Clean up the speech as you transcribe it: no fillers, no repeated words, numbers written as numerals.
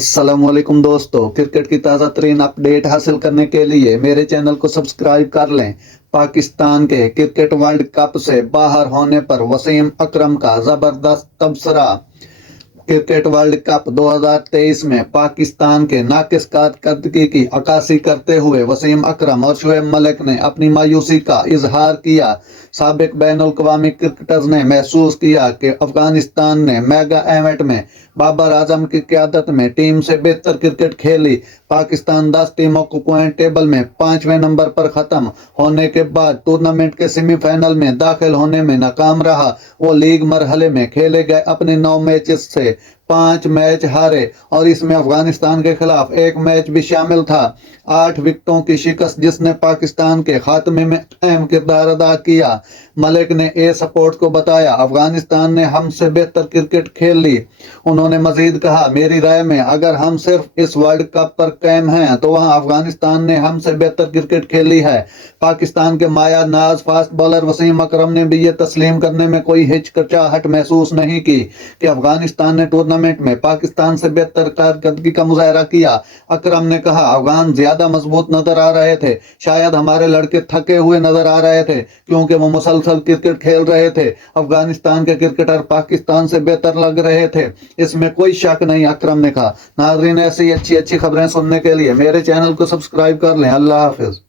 अस्सलाम वालेकुम दोस्तों, क्रिकेट की ताज़ा तरीन अपडेट हासिल करने के लिए मेरे चैनल को सब्सक्राइब कर लें। पाकिस्तान के क्रिकेट वर्ल्ड कप से बाहर होने पर वसीम अकरम का जबरदस्त तबसरा। क्रिकेट वर्ल्ड कप 2023 में पाकिस्तान के नाकिस कारकर्दगी की अक्कासी करते हुए वसीम अकरम और शुएब मलिक ने अपनी मायूसी का इजहार किया। साबिक बैनुल अवी क्रिकेटर्स ने महसूस किया कि अफगानिस्तान ने मेगा इवेंट में बाबर आजम की क़यादत में टीम से बेहतर क्रिकेट खेली। पाकिस्तान 10 टीमों को पॉइंट टेबल में 5वें नंबर पर खत्म होने के बाद टूर्नामेंट के सेमीफाइनल में दाखिल होने में नाकाम रहा। वो लीग मरहले में खेले गए अपने 9 मैचेस से 5 मैच हारे और इसमें अफगानिस्तान के खिलाफ एक मैच भी शामिल था। 8 विकेटों की शिकस्त जिसने पाकिस्तान के खात्मे में अहम किरदार अदा किया। मलिक ने ए स्पोर्ट्स को बताया, अफगानिस्तान ने हमसे बेहतर क्रिकेट खेल ली। उन्होंने मजीद कहा, मेरी राय में अगर हम सिर्फ इस वर्ल्ड कप पर कायम हैं तो वहां अफगानिस्तान ने हमसे बेहतर क्रिकेट खेली है। पाकिस्तान के माया नाज फास्ट बॉलर वसीम अकरम ने भी ये तस्लीम करने में कोई हिचकिचाहट महसूस नहीं की कि अफगानिस्तान ने टूर्नामेंट में पाकिस्तान से बेहतर कारकर्दगी का मुजाहरा किया। अकरम ने कहा, अफगान ज्यादा मजबूत नजर आ रहे थे, शायद हमारे लड़के थके हुए नजर आ रहे थे क्योंकि वो मुसलसल क्रिकेट खेल रहे थे। अफगानिस्तान के क्रिकेटर पाकिस्तान से बेहतर लग रहे थे, इसमें कोई शक नहीं, अकरम ने कहा। नाज़रीन, ऐसी अच्छी अच्छी खबरें सुनने के लिए मेरे चैनल को सब्सक्राइब कर लें। अल्लाह हाफिज।